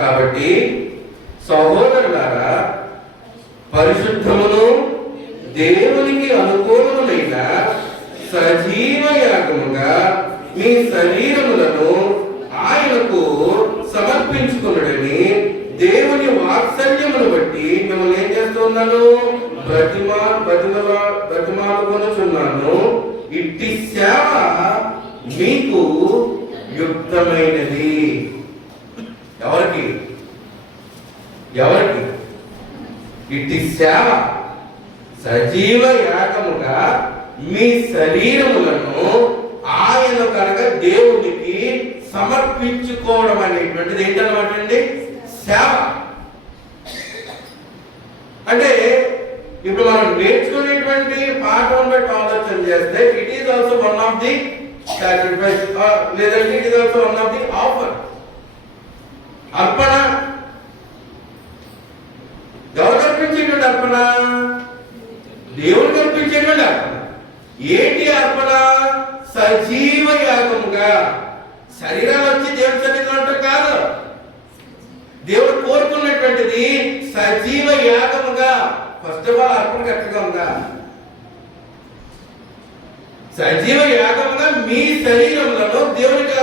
కాబట్టి సహోదరులారా, పరిశుద్ధమును దేవునికి అనుకూలములైన సజీవ యాగముగా మీ శరీరములను ఆయనకు సమర్పించుకున్నడని దేవుని వాత్సల్యమును బట్టి మిమ్మల్ని ఏం చేస్తున్నాను? బ్రతిమాలుకొనుచున్నాను. ఇట్టి సేవ మీకు యుక్తమైనది. ఎవరికి? ఇట్టి సేవ సజీవ యాగముగా మీ శరీరములను ఆయన కనుక దేవుడికి సమర్పించుకోవడం అనేటువంటిది ఏంటన్నమాట అండి? సేవ. అంటే ఇప్పుడు మనం నేర్చుకునేటువంటి పాఠం బట్టి ఆలోచన చేస్తే it is also one of the sacrifice, లేదంటే it is also one of the offer. అర్పణ ఎవరు అర్పించేటువంటి అర్పణ? దేవుడికి అర్పించేటువంటి అర్పణ. ఏంటి అర్పణ? సజీవ యాగముగా. శరీరాలు వచ్చి దేవుడి సన్నిధిలో అంటే కాదు, దేవుడు కోరుకున్నటువంటిది సజీవ యాగముగా. ఫస్ట్ ఆఫ్ ఆల్ అర్పణ కరెక్ట్గా ఉందా? సజీవ యాగముగా మీ శరీరములను దేవునికి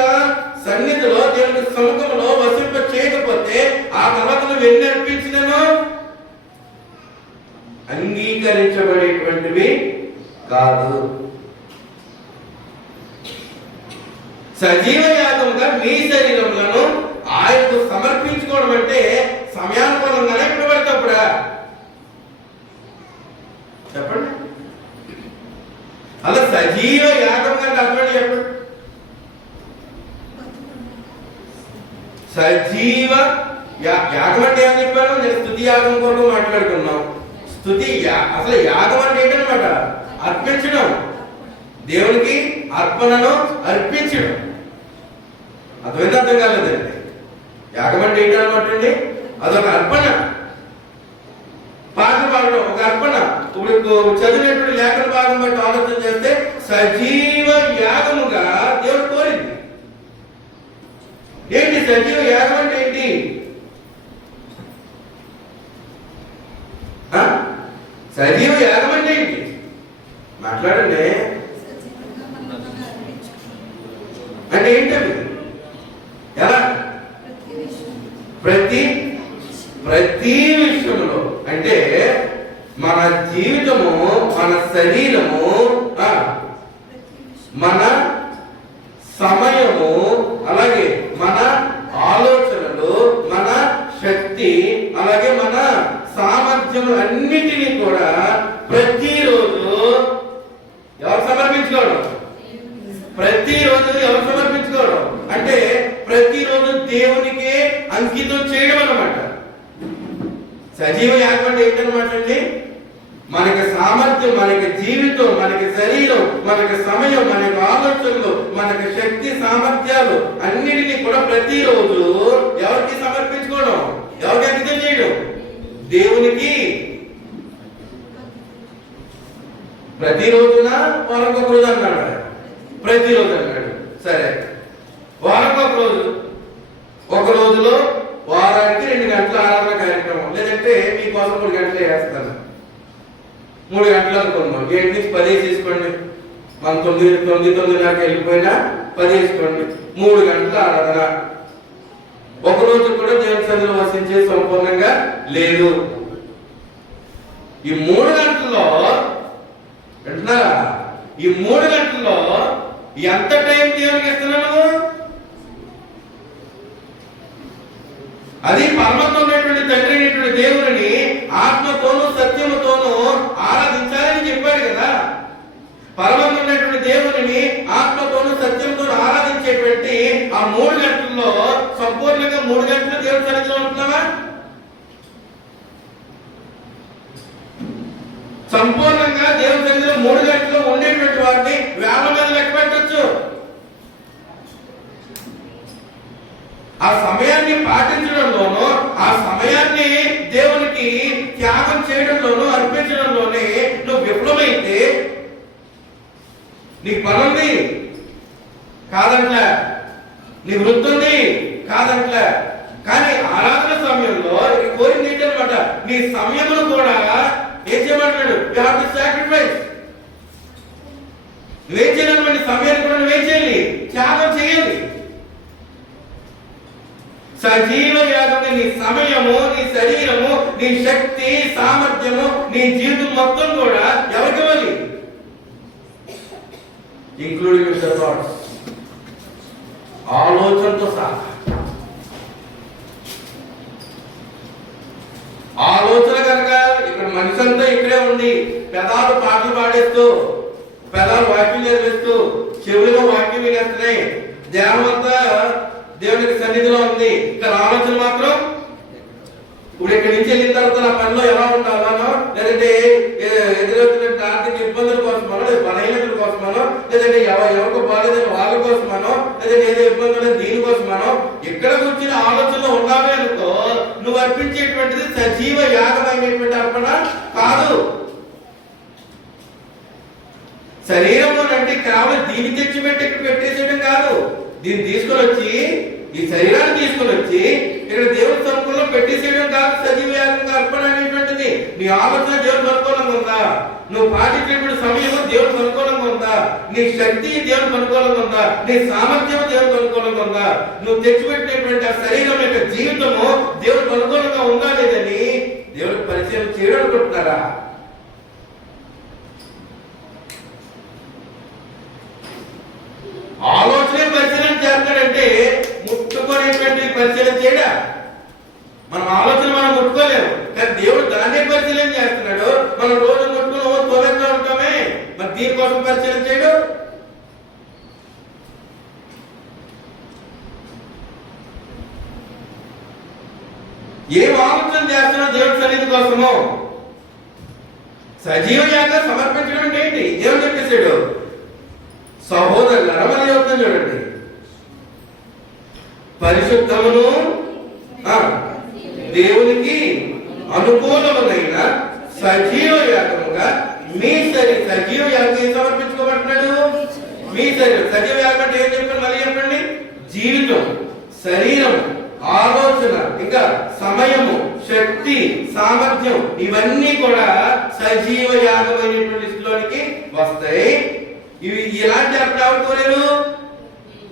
సన్నిధిలో, దేవుని సముఖంలో వసింప చేయకపోతే ఆ తర్వాత నువ్వు ఎన్ని అర్పించినను అంగీకరించబడేటువంటివి కాదు. సజీవ యాగముగా మీ శరీరములను ఆయనకు సమర్పించుకోవడం అంటే సమయానుకూలంగానే ఎప్పుడు పడితే అప్పుడా? చెప్పండి. అలా సజీవ యాగం కంటే అర్థం చెప్పండి. సజీవ యాగం అంటే ఏమని చెప్పాను? నేను స్తుతి యాగం కొరకు మాట్లాడుకున్నాం. స్తుతి అసలు యాగం అంటే ఏంటనమాట? అర్పించడం, దేవునికి అర్పణను అర్పించడం. అర్థమైంది? అర్థం కాలేదండి. యాగం అంటే ఏంటనమాట అండి? అదొక అర్పణ. పాటలు పాడడం ఒక అర్పణ. ఇప్పుడు చదివినటువంటి లేఖన భాగం బట్టి ఆలోచన చేస్తే సజీవ యాగముగా దేవుడు కోరింది. ఏంటి సజీవ యాగం అంటే ఏంటి? సజీవ యాగం అంటే ఏంటి? మాట్లాడండి. అంటే ఏంటది? ఎలా? ప్రతి విషయంలో అంటే మన జీవితము, మన శరీరము, మన సమయము, అలాగే మన ఆలోచనలు, మన శక్తి, అలాగే మన సామర్థ్యము అన్నిటినీ కూడా ప్రతిరోజు ఎవరు సమర్పించుకోవడం? ప్రతిరోజు ఎవరు సమర్పించుకోవడం అంటే ప్రతిరోజు దేవునికి అంకితం చేయడం అన్నమాట. సజీవ యాగం అంటే ఏంటన్నమాట అండి? మనకి సామర్థ్యం, మనకి జీవితం, మనకి శరీరం, మనకి సమయం, మనకి ఆలోచనలు, మనకి శక్తి, సామర్థ్యాలు అన్నిటినీ కూడా ప్రతిరోజు ఎవరికి సమర్పించుకోవడం? ఎవరికి అంకితం చేయడం? దేవునికి. ప్రతిరోజున వారొక రోజు అన్నాడు, ప్రతిరోజు అన్నాడు. సరే, వారొక రోజు, ఒక రోజులో వారానికి 2 గంటల ఆరాధన కార్యక్రమం, లేదంటే మీకోసం 3 గంటలు వేస్తాను. 3 గంటలు అనుకున్నాం. 7 నుంచి 10 తీసుకోండి. మనం 9 వెళ్ళిపోయినా 10 వేసుకోండి. 3 గంటల ఆరాధన. ఒక రోజు కూడా దేవుని సన్నిధిలో వసించే సంపూర్ణంగా లేదు. ఈ 3 గంటల్లో అంటున్నారా? ఈ 3 గంటల్లో ఎంత టైం దేవునికి ఇస్తున్నావు? అది పరమంలో ఉన్నటువంటి తండ్రి అయినటువంటి దేవుని ఆత్మతోనూ సత్యముతోనూ ఆరాధించాలని చెప్పాడు కదా. పరమంలో ఉన్నటువంటి దేవుని ఆత్మతోనూ సత్యంతోనూ ఆరాధించేటువంటి ఆ 3 గంటల్లో సంపూర్ణంగా 3 గంటలు దేవుని సన్నిధిలో ఉంటున్నావా? సంపూర్ణంగా దేవుని సన్నిధిలో 3 గంటలు ఉండేటువంటి వారిని వేల మీద లెక్క పెట్టచ్చు. ఆ సమయాన్ని పాటించడంలోనూ, ఆ సమయాన్ని దేవునికి త్యాగం చేయడంలోనూ, అర్పించడంలోనే నువ్వు విఫలమైతే నీ పనుంది కాదంట్లే, నీ వృత్తి ఉంది కాదంట్లే, కానీ ఆరాధన సమయంలో ఇక్కడ కోరింది ఏంటనమాట, నీ సమయమును కూడా ఏం చేయమంటున్నాడు, యు హావ్ టు సాక్రిఫైస్. నువ్వేం చేయాలన్నమాట, సమయాన్ని కూడా నువ్వేం చేయాలి, త్యాగం చేయాలి. సజీవ యాగంగా నీ సమయము, నీ శరీరము, నీ శక్తి, సామర్థ్యము, నీ జీవితం మొత్తం కూడా ఎవరికి ఇవ్వాలి, ఇంక్లూడింగ్ యువర్ థాట్స్, ఆలోచనతో సహా. ఆలోచన కనుక ఇక్కడ మనిషి అంతా ఇక్కడే ఉండి పెదాలు పాటలు పాడేస్తూ, పెదాలు వాక్యం చదివేస్తూ, చెవులలో వాక్యం వినేస్తున్నాయి, ధ్యానం అంతా దేవునికి సన్నిధిలో ఉంది, ఇక్కడ ఆలోచన మాత్రం ఇప్పుడు ఇక్కడి నుంచి వెళ్ళిన తర్వాత నా పనిలో ఎలా ఉండాలనో, లేదంటే ఎదురవుతున్న ఆర్థిక ఇబ్బందుల కోసమనో, బలహీనతల కోసమనో, లేదంటే ఎవరికి బాగాలేదని వాళ్ళ కోసమనో, లేదంటే ఏదో ఇబ్బందులు దీనికోసమనో ఇక్కడ కూర్చుని ఆలోచనలో ఉండాలి అనుకో, నువ్వు అర్పించేటువంటిది సజీవ యాగమైనటువంటి అర్పణ కాదు. శరీరంలో అంటే కేవలం దీన్ని తెచ్చిపెట్టి ఇక్కడ పెట్టేసేయడం కాదు. దీన్ని తీసుకొని వచ్చి, ఈ శరీరాన్ని తీసుకొని వచ్చి ఇక్కడ దేవుడి సముఖంలో పెట్టేసేయడం కాదు సజీవ యాగంగా అర్పణ అనేటువంటిది. నీ ఆలోచన దేవుడికి అనుకూలంగా ఉందా, నువ్వు పాటించేటువంటి సమయం దేవుడికి అనుకూలంగా ఉందా, నీ శక్తి దేవుడికి అనుకూలంగా ఉందా, నీ సామర్థ్యం దేవుడికి అనుకూలంగా ఉందా, నువ్వు తెచ్చిపెట్టినటువంటి ఆ శరీరం యొక్క జీవితము దేవుడికి అనుకూలంగా ఉందా లేదని దేవుడికి పరిచయం చేయడం అనుకుంటున్నారా? ఆలోచన పరిశీలన చేస్తాడంటే ముట్టుకునేటువంటి పరిశీలన చేయడా? మనం ఆలోచన మనం ముట్టుకోలేము, కానీ దేవుడు దాన్నే పరిశీలన చేస్తున్నాడు. మనం రోజు ముట్టుకుని తోలేస్తూ ఉంటామే, మరి దీనికోసం పరిశీలన చేయడు. ఏం ఆలోచన చేస్తున్నావు దేవుడి సన్నిధి కోసము? సజీవ యాగం సమర్పించడం అంటే ఏంటి? దేవుడు చెప్పేశాడు, సహోదరులారా మన యోగం చూడండి, పరిశుద్ధమును దేవునికి అనుకూలమైన సజీవ యాగముగా మీ శరీరం, సజీవ యాగం ఏం సమర్పించుకోబడుతున్నాడు? మీ శరీరం. సజీవ యాగం అంటే ఏం చెప్పండి, మళ్ళీ చెప్పండి. జీవితం, శరీరం, ఆలోచన, ఇంకా సమయము, శక్తి, సామర్థ్యం, ఇవన్నీ కూడా సజీవ యాగమైనటువంటి లిస్టులోనికి వస్తాయి. ఇవి ఇలాంటి అప్పుడు ఎవరు కోరారు?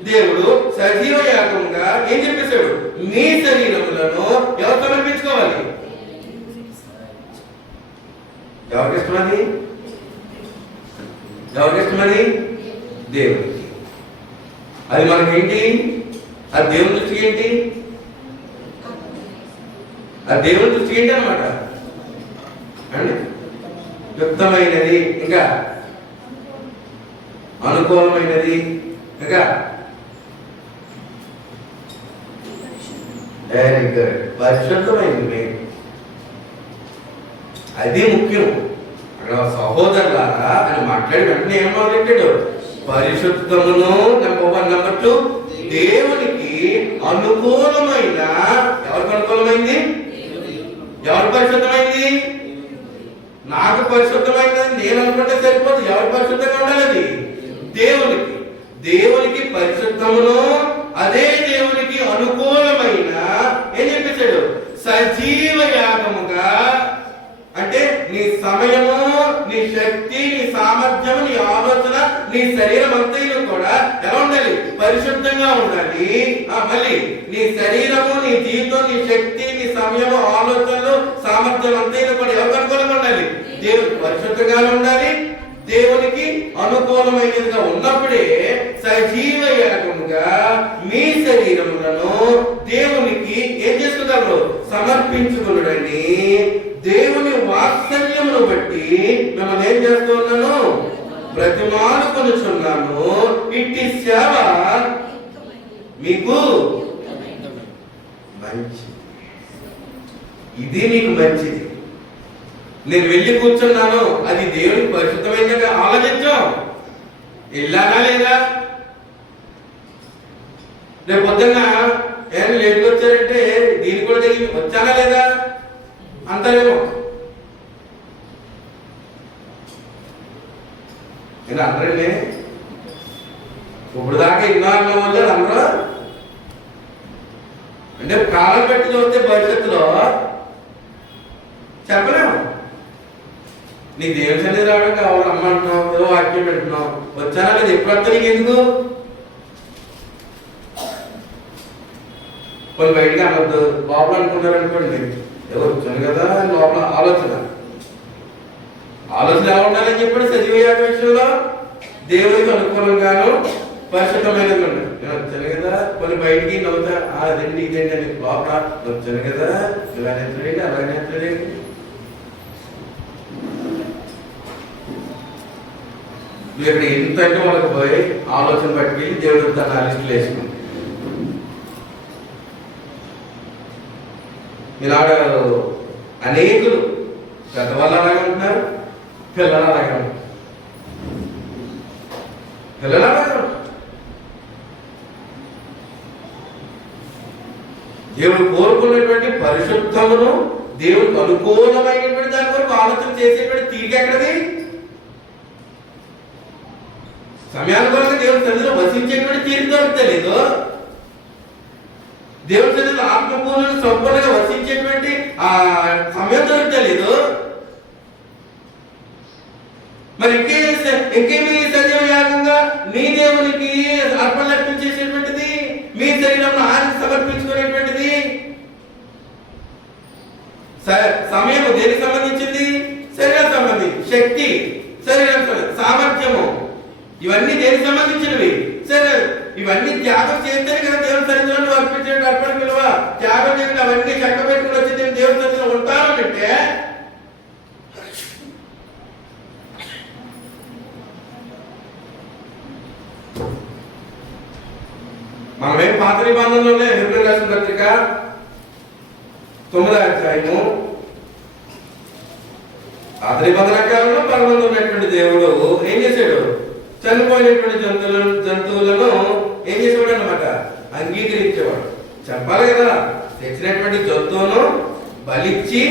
దేవుడు సజీవ యాగంగా ఏం చెప్పేశాడు, మీ శరీరములను ఎవరు సమర్పించుకోవాలి? ఎవరికి ఇష్టమది? ఎవరికి ఇష్టమది? దేవుడికి. అది మనకేంటి? అది దేవుని దృష్టికి ఏంటి? అది దేవుని దృష్టికి ఏంటి అనమాట అండి, యుక్తమైనది, ఇంకా అనుకూలమైనది, ఇంకా వెరీ గుడ్, పరిశుద్ధమైనది. అది ముఖ్యం. అక్కడ సహోదరులారా అని మాట్లాడి వెంటనే ఏం మొదలెట్టాడు? పరిశుద్ధమును, నెంబర్ 2, దేవునికి అనుకూలమైన. ఎవరికి అనుకూలమైంది? ఎవరు పరిశుద్ధమైంది? నాకు పరిశుద్ధమైనది నేను అనుకుంటే సరిపోదు. ఎవరు పరిశుద్ధంగా ఉండాలి? అది దేవునికి. దేవునికి పరిశుద్ధమును, అదే దేవునికి అనుకూలమైన ఏం చెప్పేశాడు? సజీవ యాగముగా. అంటే నీ సమయము, నీ శక్తి, నీ సామర్థ్యము, నీ ఆలోచన, నీ శరీరం అంతా కూడా ఎలా ఉండాలి? పరిశుద్ధంగా ఉండాలి. మళ్ళీ నీ శరీరము, నీ జీవితం, నీ శక్తి, నీ సమయము, ఆలోచనలు, సామర్థ్యం అంతా కూడా ఎవరికి అనుకూలంగా ఉండాలి? దేవునికి పరిశుద్ధంగా ఉండాలి. దేవునికి అనుకూలమైనదిగా ఉన్నప్పుడే సజీవ యాగముగా మీ శరీరములను దేవునికి ఏం చేసుకుంటారు? సమర్పించుకున్నాడని దేవుని వాత్సల్యమును బట్టి మిమ్మల్ని ఏం చేస్తూ ఉన్నాను? బ్రతిమాలుకొనుచున్నాను. ఇట్టి సేవ మీకు మంచిది. ఇది మీకు మంచిది. నేను వెళ్ళి కూర్చున్నాను, అది దేవునికి పరిశుద్ధమైనదిగా ఆలోచించాం. వెళ్ళానా లేదా? రేపు పొద్దున్న ఏమైనా లేట్గా వచ్చారంటే దీనికి కూడా తెలియ వచ్చానా లేదా అంటారేమో. నేను అందరండి ఇప్పుడు దాకా ఇన్నాళ్ళ వల్ల అందరూ అంటే కాలం పెట్టి చూస్తే భవిష్యత్తులో చెప్పలేము. నీకు దేవుని సన్నిధి రావడం కావాలి, అమ్మ అంటున్నావు, ఏదో వాక్యం పెట్టున్నావు, వచ్చానా లేదు, ఎప్పుడు వస్తా నీకు ఎందుకు? కొన్ని బయటికి అనొద్దు, లోపల అనుకుంటారు అనుకోండి, ఎవరు వచ్చాను కదా లోపల ఆలోచన ఎలా ఉండాలని చెప్పాడు సజీవయాగ విషయంలో. దేవుడికి అనుకూలంగాను పరిశుద్ధమైనది ఉండాలి. నేను వచ్చాను కదా, కొన్ని బయటికి నవ్వుతా అదండి ఇదేంటి అని, లోపల వచ్చాను కదా ఇలానే ఎత్తడండి అలానే ఎత్తడండి. నువ్వు ఇక్కడ ఇంతంటే వాళ్ళకి పోయి ఆలోచన పట్టుకెళ్ళి దేవుడు తన లిస్టులు వేసుకుంది. ఈనాడు అనేకులు పెద్దవాళ్ళు అలాగే ఉంటున్నారు, పిల్లలు అలాగే ఉంటారు. పిల్లలు అలాగే ఉంటారు. దేవుడు కోరుకున్నటువంటి పరిశుద్ధమును, దేవుడికి అనుకూలమైనటువంటి దాని వరకు ఆలోచన చేసేటువంటి తీరిక ఎక్కడది? సమయానుకూలంగా దేవుడి సన్నిధిలో వసించేటువంటి తీరిక దొరకలేదు. దేవుడి సన్నిధిలో ఆత్మపూర్ణను సంపూర్ణంగా వసించేటువంటి ఆ సమయం దొరకలేదు. మరి ఇంకేమి సజీవ యాగంగా నీ దేవునికి అర్పణ అర్పించేసేటువంటిది, మీ శరీరంలో ఆయనకు సమర్పించుకునేటువంటిది. సమయం దేనికి సంబంధించింది? శరీరం సంబంధించి, శక్తి శరీరం సామర్థ్యము ఇవన్నీ దేనికి సంబంధించినవి? సరే, ఇవన్నీ త్యాగం చేస్తేనే కదా దేవుని సన్నిధిలో అర్పించే అర్పణ విలువ. త్యాగం చేయకుండా అవన్నీ చక్క పెట్టుకుని వచ్చి నేను దేవుని సన్నిధిలో ఉంటానంటే మనమేం పాత నిబంధనలోనే హెబ్రీ రాసిన పత్రిక 9వ అధ్యాయము, పాత నిబంధన కాలంలో పరమంలో ఉన్నటువంటి దేవుడు ఏం చేశాడు? చనిపోయినటువంటి జంతువులను ఏం చేసేవాడు అన్నమాట? అంగీకరించేవాడు. చెప్పాలి కదా, తెచ్చినటువంటి జంతువును బలిచ్చి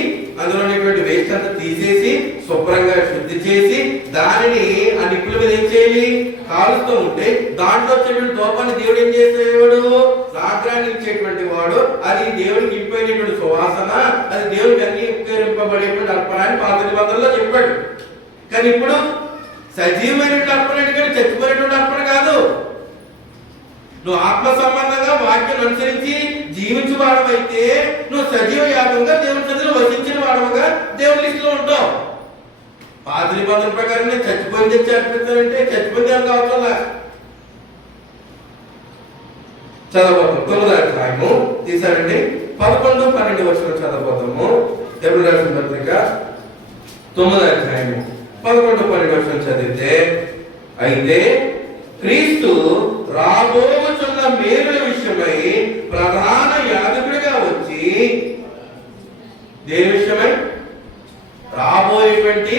అందులో ఉన్నటువంటి వేస్ట్ అంతా తీసేసి శుభ్రంగా శుద్ధి చేసి దానిని ఆ నిప్పుల మీద ఏం చేయాలి? కాలుస్తూ ఉంటే దాంట్లో వచ్చేటువంటి దోపాన్ని దేవుడు ఏం చేసేవాడు? సాగ్రాన్ని ఇచ్చేటువంటి వాడు. అది దేవుడికి ఇంపైనటువంటి సువాసన, అది దేవుడికి అంగీకరింపబడేటువంటి అర్పణ అని పాత నిబంధనలో చెప్పాడు. కానీ ఇప్పుడు సజీవమైనటువంటి అర్పణ అంటే చచ్చిపోయినటువంటి అర్పణ కాదు. నువ్వు ఆత్మ సంబంధంగా వాక్యం అనుసరించి జీవించే వాడవైతే నువ్వు సజీవ యాగంగా దేవుని సన్నిధిలో వసించిన వాడవుగా దేవుని లిస్టులో ఉంటావు. పాత నిబంధన ప్రకారం నేను చచ్చిపోయింది తెచ్చి అర్పిస్తానంటే చచ్చిపోయింది అని కావట్లా. చదవబోతాం 9వ అధ్యాయము తీసారండి, 11, 12 వచనం చదవబోతాము. హెబ్రీ రాసిన పత్రిక 9వ అధ్యాయము 11, 12 వచనం చదివితే, అయితే క్రీస్తు రాబోచున్న మేలుల విషయమై ప్రధాన యాజకుడిగా వచ్చి, దేని విషయమై? రాబోయేటువంటి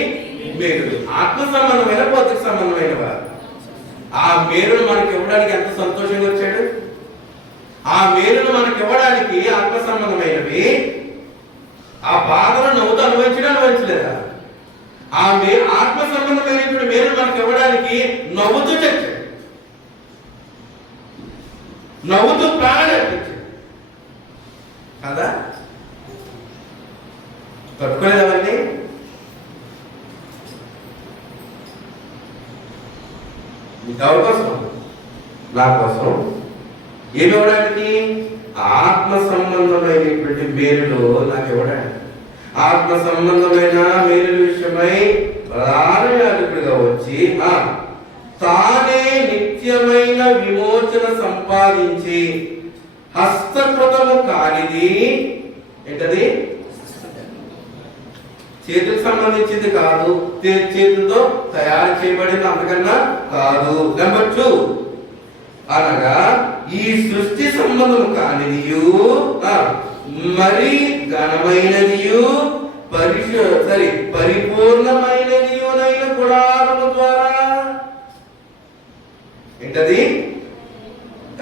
మేలులు, ఆత్మ సంబంధమైన భౌతిక సంబంధమైన వారు. ఆ మేలును మనకి ఇవ్వడానికి ఎంత సంతోషంగా వచ్చాడు. ఆ మేలును మనకి ఇవ్వడానికి ఆత్మ సంబంధమైనవి. ఆ బాధను నవ్వుతూ అనుభవించలేదా? ఆ ఆత్మ సంబంధమైనటువంటి మేలు మనకి ఇవ్వడానికి నవ్వుతూ చచ్చాడు, నవ్వుతూ ప్రాణాలు అర్పించాడు కదా. తట్టుకోలేదు అవన్నీ. ఎవరి కోసం? నా కోసం. ఏమి ఇవ్వడానికి? ఆత్మ సంబంధమైనటువంటి మేలులు నాకు ఇవ్వడానికి. ఆత్మ సంబంధమైన మేలుల విషయమై ప్రధాన యాజకుడిగా వచ్చి తానే నిత్యమైన విమోచన సంపాదించి హస్తకృతము కానిది, ఏంటది? చేతులకు సంబంధించింది కాదు, చేతులతో తయారు చేయబడింది అంతకన్నా కాదు. నెంబర్ 2, అనగా ఈ సృష్టి సంబంధము కానిదియు మరి ఘనమైనదియు పరిపూర్ణమైనదియునైన గుడారము ద్వారా. ఏంటది?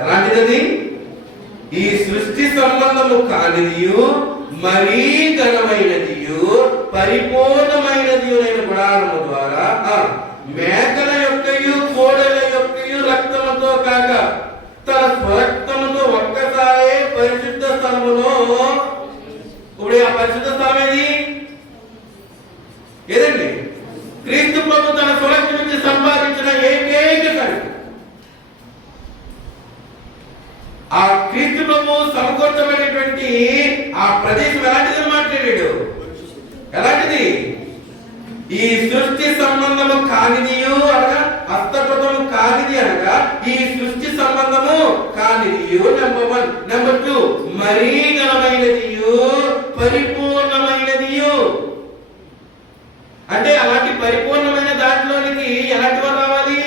ఎలాంటిది? ఈ సృష్టి సంబంధము కానిదియు మరీ ఘనమైనదియు పరిపూర్ణమైనదియునైన గుడారము ద్వారా మేకల యొక్కయు కోడెల యొక్కయు రక్తముతో కాక తన స్వరక్తముతో ఒక్కసారే పరిశుద్ధ స్థలములో, ఇప్పుడు ఆ పరిశుద్ధ స్థలం ఏదండి? క్రీస్తు ప్రభు తన స్వరక్తి నుంచి సంపాదించిన ఏకైక సరుకు. ఆ క్రీస్తు ప్రభు సమకూర్చబడినటువంటి ఆ ప్రదేశం ఎలాంటిది మాట్లాడాడు? ఎలాంటిది? ఈ సృష్టి సంబంధము కానిదియు అనగా, హస్తకృతము కానిది అనగా ఈ సృష్టి సంబంధము కానిదియు నెంబర్ 1. నెంబర్ 2, మరీ ఘనమైనదియు పరిపూర్ణమైనదియు. అంటే అలాంటి పరిపూర్ణమైన దాంట్లోనికి ఎలాంటి వారు రావాలి?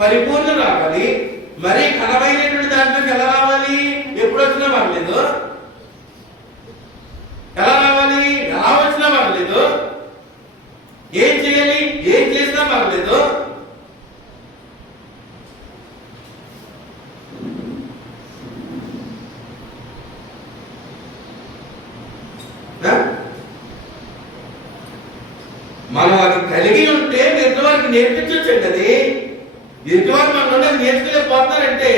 పరిపూర్ణ రావాలి. మరి ఘనమైనటువంటి దాంట్లోకి ఎలా రావాలి? ఎప్పుడు వచ్చినా పర్లేదు. ఎలా రావాలి? ఎలా వచ్చినా పర్లేదు. ఏం చేయాలి? ఏం చేసినా పర్లేదు. మనం అది కలిగి ఉంటే ఎదుటి వారికి నేర్పించొచ్చండి. అది ఎదుటి వారు మన నుండి నేర్చుకోలేకపోతున్నారంటే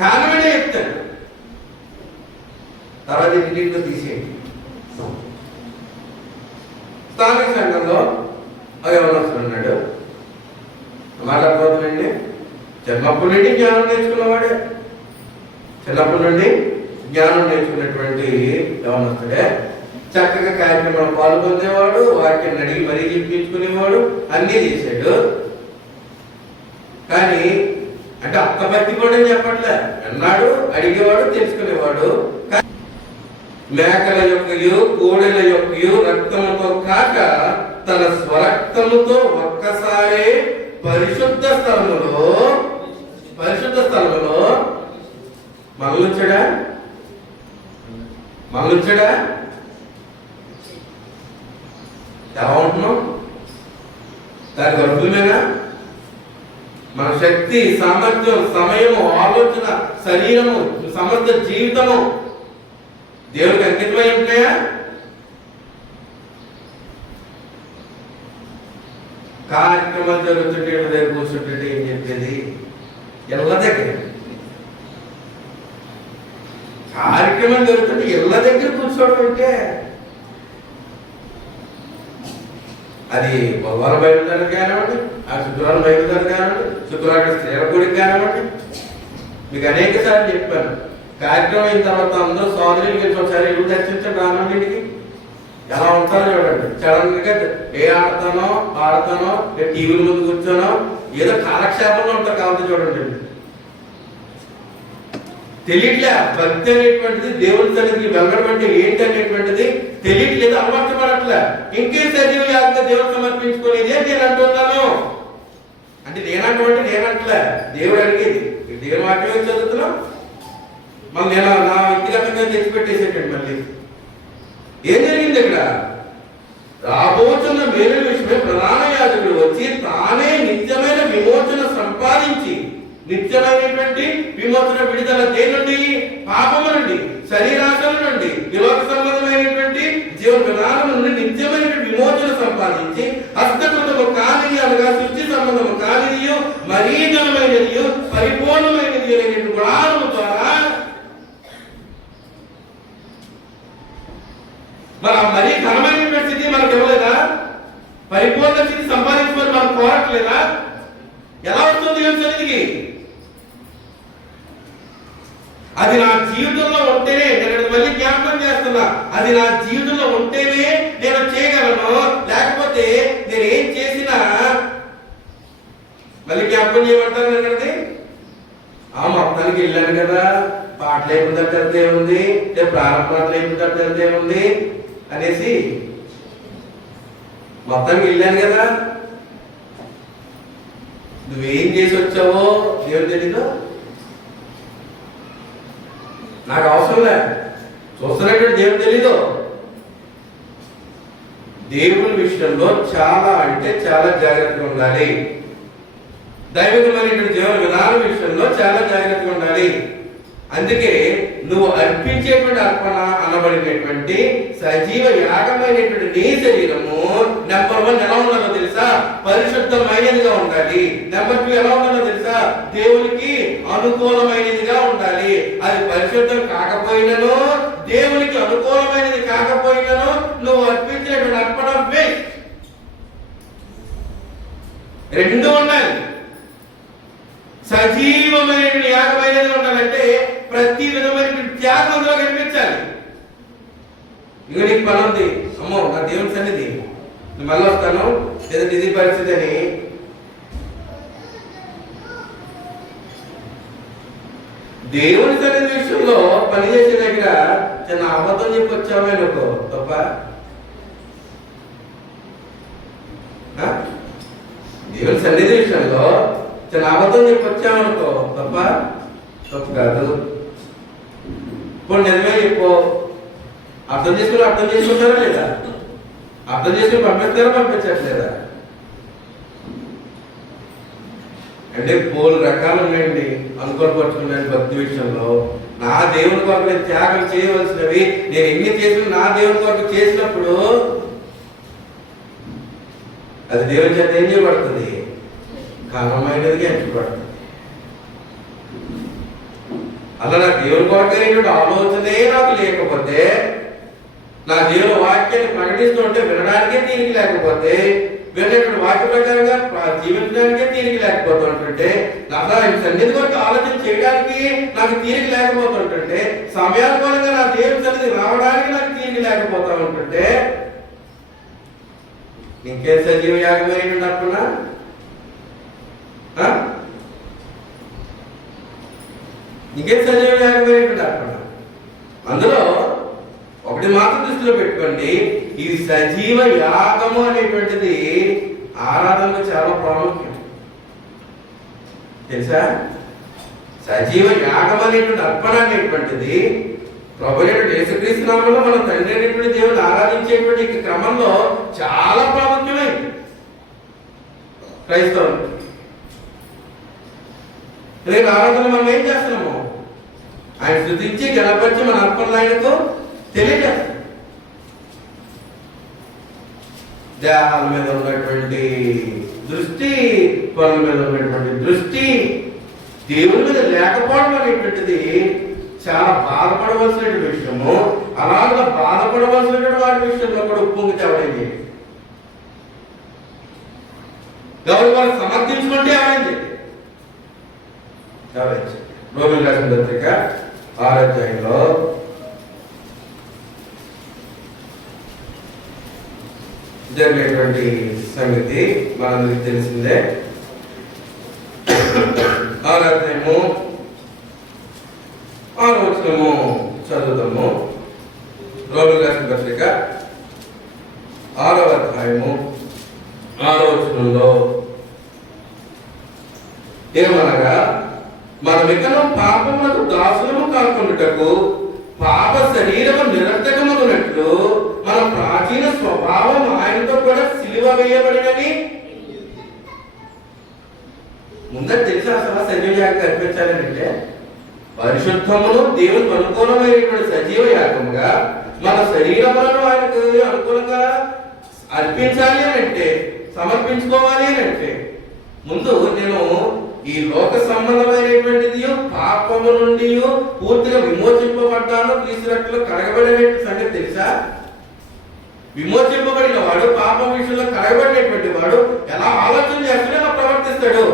కారణమనే చెప్తాడు. తర్వాత ఇంటిలో తీసేయండి. స్థానిక సంఘంలో యవనస్తుడు ఉన్నాడు, మాట్లాడుకోవద్దండి. చిన్నప్పటి నుండి జ్ఞానం నేర్చుకున్నవాడే, చిన్నప్పటి నుండి జ్ఞానం నేర్చుకున్నటువంటి యవనస్తుడే. చక్కగా కార్యక్రమంలో పాల్గొనేవాడు, వాక్యాన్ని అడిగి మరీ చెప్పించుకునేవాడు, అన్నీ చేశాడు. కానీ అంటే అంత భక్తి కూడా చెప్పట్లే. అన్నాడు, అడిగేవాడు, తెలుసుకునేవాడు. మేకల యొక్కయు కోడెల యొక్కయు రక్తముతో కాక తన స్వరక్తముతో ఒక్కసారే పరిశుద్ధ స్థలములో మళ్ళుంచడా? ఎలా ఉంటున్నాం? దాని గర్భులమేనా? మన శక్తి, సామర్థ్యం, సమయము, ఆలోచన, శరీరము, సమర్థ జీవితము దేవుడికి అంకితమై ఉంటున్నాయా? కార్యక్రమాలు జరుగుతుంటే దగ్గర కూర్చుంటుంటే ఏం చెప్పేది? ఎల్ల దగ్గర కార్యక్రమం జరుగుతుంటే ఎల్ల దగ్గర కూర్చోవడం అంటే అది బుధవారం బయలుదేరి కానివ్వండి, ఆ శుక్రవారం బయలుదేరి కానివ్వండి, శుక్రవారం స్త్రీల గుడికి కానివ్వండి. మీకు అనేక సార్లు చెప్పాను, కార్యక్రమం అయిన తర్వాత అందరూ సోదరులు కలిసి ఒకసారి ఇల్లు దర్శించండి. రానండికి ఎలా ఉంటారో చూడండి. సడన్గా ఏ ఆడతానో పాడతానో, టీవీల ముందు కూర్చోనో, ఏదో కాలక్షేపంలో ఉంటారు కాబట్టి చూడండి. తెలియట్లే భక్తి అనేటువంటిది, దేవుడి సన్నిధికి వెళ్ళడం అంటే ఏంటి అనేటువంటిది తెలియట్లేదు, అలవాటు పడట్లే. ఇంకే సజీవ యాగంగా దేవుడు సమర్పించుకునేది నేను అంటున్నాను. అంటే నేనంటలే, దేవుడు అడిగేది. దేవుని వాక్యమే చదువుతున్నాం. మళ్ళీ నేను నా వ్యక్తిగతంగా తెచ్చిపెట్టేసేటండి. మళ్ళీ ఏం జరిగింది ఇక్కడ? రాబోతున్న మేలు విషయమే ప్రధాన యాజకుడు వచ్చి తానే నిత్యమైన విమోచన సంపాదించి, నిత్యమైనటువంటి విమోచన విడుదల దేని నుండి? పాపము నుండి, శరీరాశల నుండి, విలోక సంబంధమైనటువంటి జీవన విధానం నుండి నిత్యమైన విమోచన సంపాదించి, హస్తకృతము కానిది అనగా సృష్టి సంబంధము కానిదియు మరీ ఘనమైనదియు పరిపూర్ణమైనది అనేటువంటి గుణాలను ద్వారా మరీ ఘనమైనటువంటి స్థితి మనకు ఇవ్వలేదా? పరిపూర్ణ స్థితి సంపాదించమని మనం కోరట్లేదా? ఎలా వస్తుంది సన్నిధికి? అది నా జీవితంలో ఉంటేనే, నేను మళ్ళీ జ్ఞాపకం చేస్తున్నా, అది నా జీవితంలో ఉంటేనే నేను చేయగలను. లేకపోతే నేను ఏం చేసినా మళ్ళీ జ్ఞాపకం చేయమంటాను. నేను ఆ మొత్తానికి వెళ్ళాను కదా, పాటలు అయిపోతే ఉంది, ప్రారంభాలు అయిపోతే ఉంది అనేసి మొత్తానికి వెళ్ళాను కదా. నువ్వేం చేసి వచ్చావో దేవుడు తెలీదు, నాకు అవసరం లే. చూస్తున్నటువంటి దేవుడు తెలీదు. దేవుని విషయంలో చాలా అంటే చాలా జాగ్రత్తగా ఉండాలి. దైవికమైనటువంటి జీవన విధానం విషయంలో చాలా జాగ్రత్తగా ఉండాలి. అందుకే నువ్వు అర్పించేటువంటి అర్పణ అనబడినటువంటి సజీవ యాగమైనటువంటి నీ శరీరము నెంబర్ 1 ఎలా ఉండాలో తెలుసా? పరిశుద్ధమైనదిగా ఉండాలి. నెంబర్ 2 ఎలా ఉండాలో తెలుసా? దేవునికి అనుకూలమైనదిగా ఉండాలి. అది పరిశుద్ధం కాకపోయినను, దేవునికి అనుకూలమైనది కాకపోయినను నువ్వు అర్పించేటువంటి అర్పణ వేస్ట్. రెండు ఉండాలి. సజీవమైన యాగమైనది ఉండాలంటే ప్రతి విధమైన త్యాగం అందులో కనిపించాలి. ఇక నీకు పని ఉంది, అమ్మో నా దేవుని సన్నిధి నేను మళ్ళీ వస్తాను లేదంటే ఇది పరిస్థితి అని దేవుని సన్నిధి విషయంలో పనిచేసే దగ్గర చిన్న అబద్ధం చెప్పి వచ్చావే అనుకో తప్ప, దేవుని సన్నిధి విషయంలో చిన్న అబద్ధం చెప్పి వచ్చామనుకో తప్ప తప్పు కాదు. ఇప్పుడు నిజమే చెప్పు, అర్థం చేసుకుంటారా లేదా? అర్థం చేసుకుని పంపిస్తారా పంపించట్లేదా? అంటే 3 రకాలు ఉన్నాయండి అనుకోని భక్తి విషయంలో. నా దేవుని కొరకు నేను త్యాగం చేయవలసినవి నేను ఎన్ని చేసిన నా దేవుని కొరకు చేసినప్పుడు అది దేవుని చేత ఏం చేయబడుతుంది? ఘనమైనదిగా ఎంచబడుతుంది. అలా నా దేవుని కొరకైనటువంటి ఆలోచనే నాకు లేకపోతే, నా దేవుని వాక్యాన్ని ప్రకటిస్తుంటే వినడానికే తీరిక లేకపోతే, వినేటువంటి వాక్య ప్రకారంగా జీవించడానికే తీరిక లేకపోతుంటుంటే, అలా సన్నిధి కొరకు ఆలోచన చేయడానికి నాకు తీరిక లేకపోతుంటుంటే, సమయానుకూలంగా నా దేవుని సన్నిధి రావడానికి నాకు తీరిక లేకపోతా ఉంటుంటే, ఇంకే సజీవ యాగమైనటువంటి అర్పణ? ఇంకేం సజీవ యాగమైనటువంటి అర్పణ? అందులో ఒకటి మాత్రం దృష్టిలో పెట్టుకోండి, ఈ సజీవ యాగము అనేటువంటిది ఆరాధనకు చాలా ప్రాముఖ్యం తెలుసా? సజీవ యాగం అనేటువంటి అర్పణ అనేటువంటిది ప్రభువైనటువంటి యేసుక్రీస్తు నామములో మనం తండ్రి అయినటువంటి దేవుని ఆరాధించేటువంటి క్రమంలో చాలా ప్రాముఖ్యమైంది క్రైస్తవులు. రేపు ఆరాధన మనం ఏం చేస్తున్నాము? ఆయన స్తుతించి గణపరిచి మన అర్పణలు ఆయనకు తెలియజేస్తాం. దేహాల మీద ఉన్నటువంటి దృష్టి, పనుల మీద ఉన్నటువంటి దృష్టి దేవుని మీద లేకపోవడం అనేటువంటిది చాలా బాధపడవలసినటువంటి విషయము. అలాగే బాధపడవలసినటువంటి వాటి విషయంలో కూడా ఉప్పొంగి తేవడైంది. ఎవరు వారు సమర్థించుకుంటే ఏమైంది? రోమిలకు రాసిన పత్రిక 6వ అధ్యాయంలో జరిగినటువంటి సంగతి మనందరికి తెలిసిందే. 6వ అధ్యాయము 6వ వచనము చదువుతాము. రోమిలకు రాసిన పత్రిక 6వ అధ్యాయము 6వ వచనంలో ఏమనగా, మనమికను పాపములకు దాసులము కాకుండాటకు పాప శరీరము నిరర్ధకమగునట్లు మన ప్రాచీన స్వభావం ఆయనతో కూడా సిలువ వేయబడినని ముందర తెలుసా? అసలు సజీవ యాగం అర్పించాలని అంటే పరిశుద్ధమును దేవునికి అనుకూలమైనటువంటి సజీవ యాగముగా మన శరీరములను ఆయనకు అనుకూలంగా అర్పించాలి అని అంటే, సమర్పించుకోవాలి అని అంటే, ముందు నేను ఈ లోక సంబంధమైనటువంటిది పాపము నుండి పూర్తిగా విమోచింపబడ్డాను, క్రీస్తు రక్తంలో కడగబడిన సంగతి తెలుసా? విమోచింపబడిన వాడు పాపం విషయంలో కడగబడినటువంటి వాడు ఎలా ఆలోచన చేస్తాడో ఎలా ప్రవర్తిస్తాడు?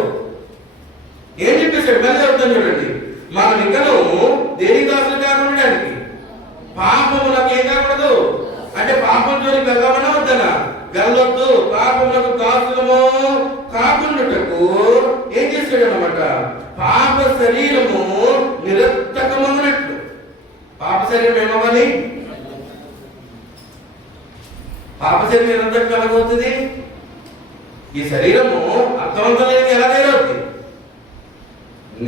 ఏం చెప్పేశాడు? మళ్ళీ చెప్తాను చూడండి. మనం ఇంకను దేనికి దాసులు కాకుండా పాపములకు ఏం కాకూడదు అంటే పాపం జోలికి వెళ్ళమన్నా వద్దనా? వెళ్ళొద్దు. పాపములకు దాసులము కాకుండాటకు ఏం చేశాడు అన్నమాట? పాప శరీరము నిరర్థకమన్నట్లు. పాప శరీరం ఏమవ్వాలి? పాప శరీరం నిరర్థకం ఎలాగవుతుంది? ఈ శరీరము అర్థవంతం లేని ఎలా తయారవుతుంది?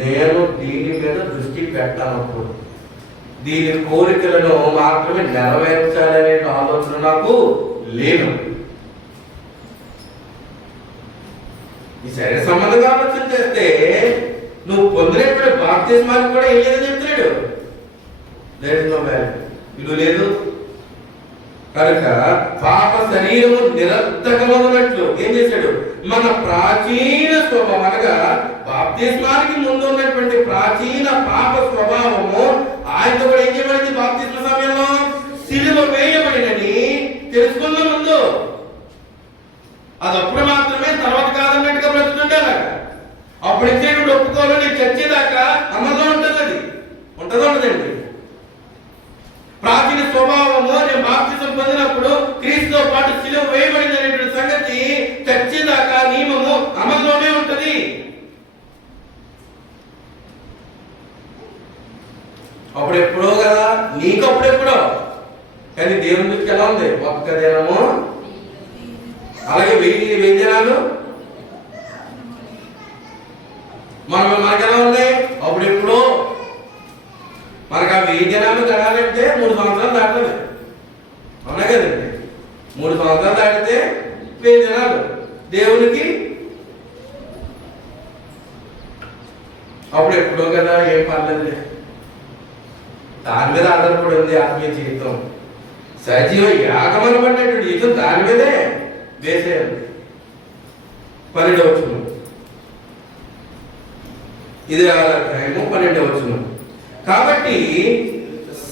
నేను దీని మీద దృష్టి పెట్టనప్పుడు, దీని కోరికలను మాత్రమే నెరవేర్చాలనే ఆలోచన నాకు లేదు. ఈ శరీర సంబంధంగా ఆలోచన చేస్తే నువ్వు పొందినటువంటి బాప్తిస్మానికి కూడా ఏం లేదని చెప్తున్నాడు. ఏమైపోయాడు? దేర్ ఇస్ నో వాల్యూ, విలువ లేదు. కనుక పాప శరీరము నిరర్ధకమన్నట్లు ఏం చేశాడు? మన ప్రాచీన స్వభావం అనగా బాప్తిస్మానికి ముందు ఉన్నటువంటి ప్రాచీన పాప స్వభావము ఆయనతో కూడా ఏం చేయబడింది? బాప్తిస్మ సమయంలో సిలువ వేయబడినని తెలుసుకున్న ముందు అది అప్పుడు మాత్రమే, తర్వాత కాదన్నట్టుగా బ్రతుకుంటారు. అప్పుడు ఇచ్చేటువంటి ఒప్పుకోవాలని చచ్చేదాకా అమల్లో ఉంటుంది. అది ఉంటుందో ఉండదండి. ప్రాచీన స్వభావము నేను బాప్తిసం పొందినప్పుడు క్రీస్తుతో పాటు సిలువ వేయబడింది అనేటువంటి సంగతి చచ్చేదాకా నియమము అమల్లోనే ఉంటది. అప్పుడెప్పుడో కదా, నీకు అప్పుడెప్పుడో. కానీ దేవుని దృష్టికి ఎలా ఉంది? ఒక్క దినము, అలాగే 1000 దినాలు. మనకెలా ఉంది? అప్పుడెప్పుడో. మనకు ఆ 1000 దినాలు గడాలంటే 3 సంవత్సరాలు దాటాలి, అవునా కదండి? 3 సంవత్సరాలు దాటితే 1000 దినాలు. దేవునికి అప్పుడు ఎప్పుడో కదా, ఏం పర్లేదు. దాని మీద ఆధారపడి ఉంది ఆత్మీయ జీవితం. సజీవ యాగమనబడినటువంటి జీవితం దాని మీదే వేసేయండి. 12వ వచనం, ఇది 12వ వచనం. కాబట్టి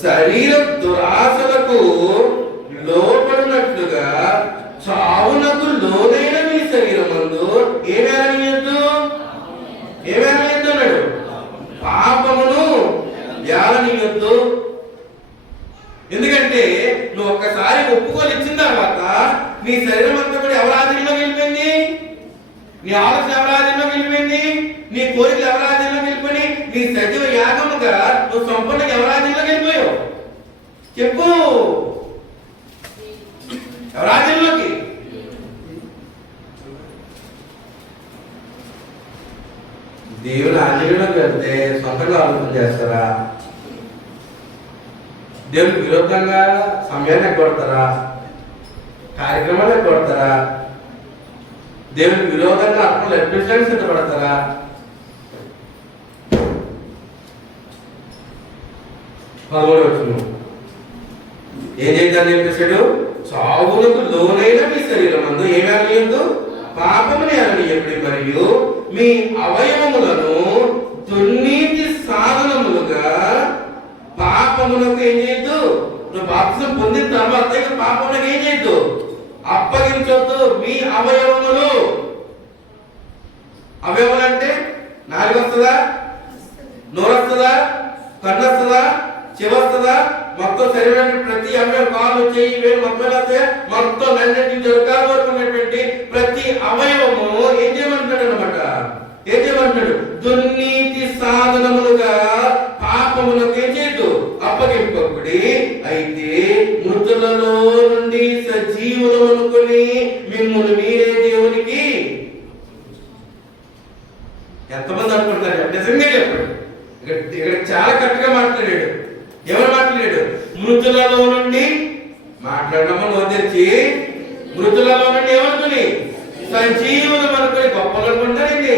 శరీర దురాశలకు లోపడినట్లుగా చావునకు లోనైన మీ శరీరమందు ఏమేననియద్దు అన్నాడు? పాపమును వ్యాలనియొద్దు. ఎందుకంటే నువ్వు ఒక్కసారి ఒప్పుకొని ఇచ్చిన తర్వాత నీ శరీరం అంతా కూడా ఎవరి ఆధీనంలో వెళ్ళిపోయింది? నీ ఆలోచన ఎవరి ఆధీనంలో వెళ్ళిపోయింది? నీ కోరికలు ఎవరి ఆధీనంలో వెళ్ళిపోయి నీ సజీవ యాగముగా నువ్వు సంపూర్ణంగా ఎవరి ఆధీనంలో వెళ్ళిపోయావు? చెప్పు, ఎవరి ఆధీనంలోకి? దేవుని ఆధీనంలోకి వెళ్తే సొంతంగా ఆలోచన చేస్తారా? దేవునికి విరోధంగా సమయాన్ని ఎగ్గొడతారా? కార్యక్రమాలు ఎగ్గొడతారా? దేవునికి విరోధంగా అర్థంలో ఎడ్యుకేషన్ సిద్ధపడతారా? ఏం చేద్దాం చెప్పేశాడు? చావునకు లోనైన మీ శరీరమందు ఏమనియొద్దు? పాపముని అననీయకుడి, మరియు మీ అవయవములను దుర్నీతి సాధనములుగా పాపమునకు ఏం చేయొద్దు. నువ్వు బాప్తిసం పొందిన తర్వాత పాపమునకు ఏం చేయొద్దు? అప్పగించొద్దు. మీ అవయవములు, అవయవములు అంటే నాలుగు వస్తుందా, నోరు వస్తుందా, కన్ను వస్తుందా, చెవి వస్తుందా? మొత్తం శరీరానికి ప్రతి అవయవం, కాలు, చెయ్యి, వేలు మొత్తం మొత్తం నన్నటి జరగాల వరకు ఉన్నటువంటి ప్రతి అవయవము ఏం చేయమంటున్నాడు అనమాట? ఏం చేయమంటున్నాడు? దుర్నీతి సాధనములుగా పాపములకు ఏం చేయొద్దు, అప్పగింపకుడి. అయితే మృతులలో నుండి సజీవులు అనుకుని మిమ్మల్ని మీరే దేవునికి. ఎంతమంది అనుకుంటారు? నిజంగా చెప్పండి. ఇక్కడ చాలా కరెక్ట్గా మాట్లాడాడు. ఎవరు మాట్లాడాడు? మృతులలో నుండి మాట్లాడమని వదిలించి మృతులలో నుండి ఏమనుకుని సజీవులు అనుకుని గొప్పలు అనుకుంటారండి.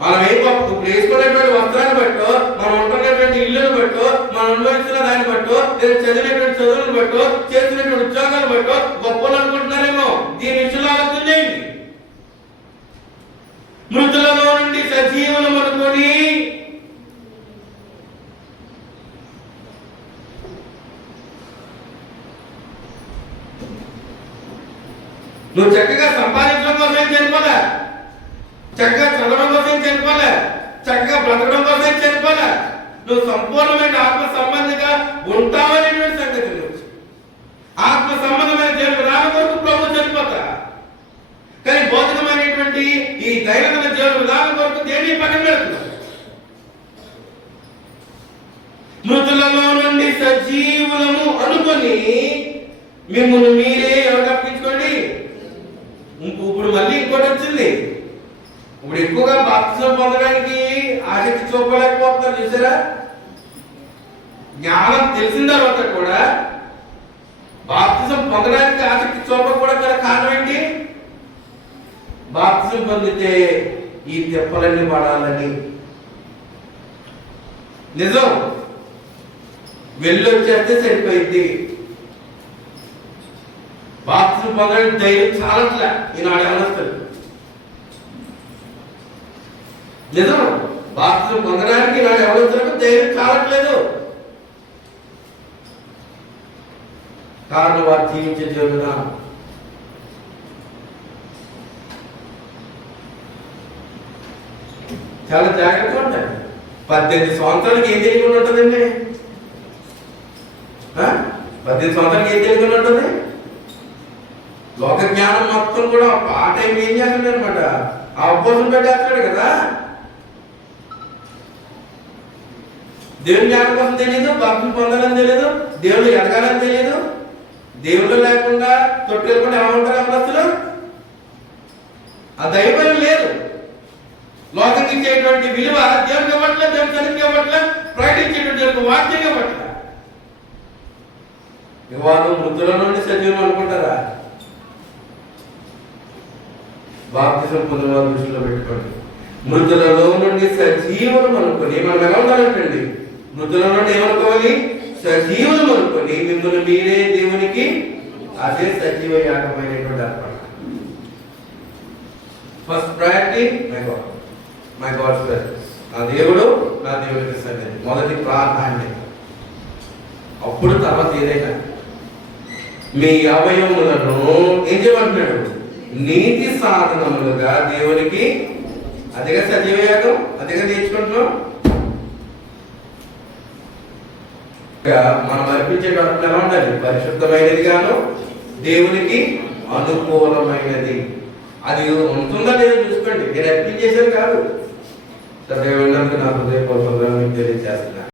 మనం ఏం గొప్ప ఇప్పుడు వేసుకున్నటువంటి వస్త్రాన్ని బట్టో, మనం ఉంటున్నటువంటి ఇల్లును బట్టో, మనం అనుభవించిన దాన్ని బట్టో, లేదా చదివినటువంటి చదువులను బట్టో, చేసినటువంటి ఉద్యోగాలు బట్టో గొప్పలు అనుకుంటున్నారేమో. దీని విషయంలో ఆలోచన చేయండి. మృతులలో నుండి సజీవులు అనుకొని నువ్వు చక్కగా సంపాదించడం కోసం చనిపోలే, చక్కగా చదవడం కోసం చనిపోలే, చక్కగా బ్రతకడం కోసం చనిపోలే. నువ్వు సంపూర్ణమైన ఆత్మ సంబంధిగా ఉంటావనేటువంటి సంగతి నువ్వు ఆత్మ సంబంధమైన జీవన విధానం కొరకు ప్రభు చనిపోతా. కానీ భౌతికమైనటువంటి ఈ దైనందిన జీవన విధానం కొరకు దేని పక్కన పెడుతున్నా. మృతులలో నుండి సజీవులము అనుకొని మిమ్మల్ని మీరే ఎవరు తప్పించుకోండి. ఇప్పుడు మళ్ళీ ఇంకోటి వచ్చింది. ఇప్పుడు ఎక్కువగా బాప్తిసం పొందడానికి ఆసక్తి చూపలేకపోతున్నారు. చూసారా? జ్ఞానం తెలిసిన తర్వాత కూడా బాప్తిసం పొందడానికి ఆసక్తి చూపకపోవడం గల కారణం ఏంటి? బాప్తిసం పొందితే ఈ తెప్పలన్నీ పడాలని, నిజం. వెళ్ళొచ్చేస్తే సరిపోయింది. బాప్తిసం పొందడానికి ధైర్యం చాలట్లే ఈనాడు యవనస్తులు. నిజం, బాప్తిసం పొందడానికి ఈనాడు యవనస్తులకు ధైర్యం చాలట్లేదు. కారణం వారు జీవించే జీవన చాలా జాగ్రత్తగా ఉంటాయి. 18 సంవత్సరాలకి ఏం తెలియకుండా ఉంటుందండి? 18 సంవత్సరాలకి ఏం తెలియకుండా ఉంటుంది? లోక జ్ఞానం మొత్తం కూడా ఆ టైం ఏం చేస్తాడు అనమాట, ఆ ఉపవాసం పెట్టేస్తాడు కదా. దేవుని జ్ఞానం కోసం తెలియదు, బాప్తిసం పొందాలని తెలియదు, దేవుడు ఎదగాలని తెలియదు. దేవుడు లేకుండా తొట్టుకెళ్ళకుండా ఎలా ఉంటారు అసలు? ఆ దైవం లేదు. లోకంకి ఇచ్చేటువంటి విలువ దేవునికి ఇవ్వట్లే, దేవుని సన్నిధికి ఇవ్వట్లే, ప్రకటించేటువంటి వాక్యం ఇవ్వట్లే. వాళ్ళు మృతుల నుండి సజీవం అనుకుంటారా? బాప్తిసం పొందిన వారి దృష్టిలో పెట్టుకోండి. మృతులలో నుండి సజీవులు అనుకొని మనం ఎలా ఉండాలంటండి? మృతుల నుండి ఏమనుకోవాలి? సజీవులు అనుకొని మిమ్మల్ని మీరే దేవునికి, అదే సజీవ యాగమైనటువంటి అర్పణ. First priority my God's presence. నా దేవుడు, నా దేవుడికి సన్నిధి మొదటి ప్రాధాన్యత. అప్పుడు తర్వాత ఏదైనా మీ అవయవములను ఏం చేయమంటున్నాడు? నీతి సాధనములుగా దేవునికి, అదిగా సజీవయాగం, అదిగా నేర్చుకుంటున్నాం. మనం అర్పించేటప్పుడు ఎలా ఉండాలి? పరిశుద్ధమైనది గాను దేవునికి అనుకూలమైనది. అది ఉంటుందా లేదో చూసుకోండి. నేను అర్పించేసాను కాదు. దేవుడినందుకు నా హృదయపూర్వకంగా మీకు తెలియజేస్తున్నాను.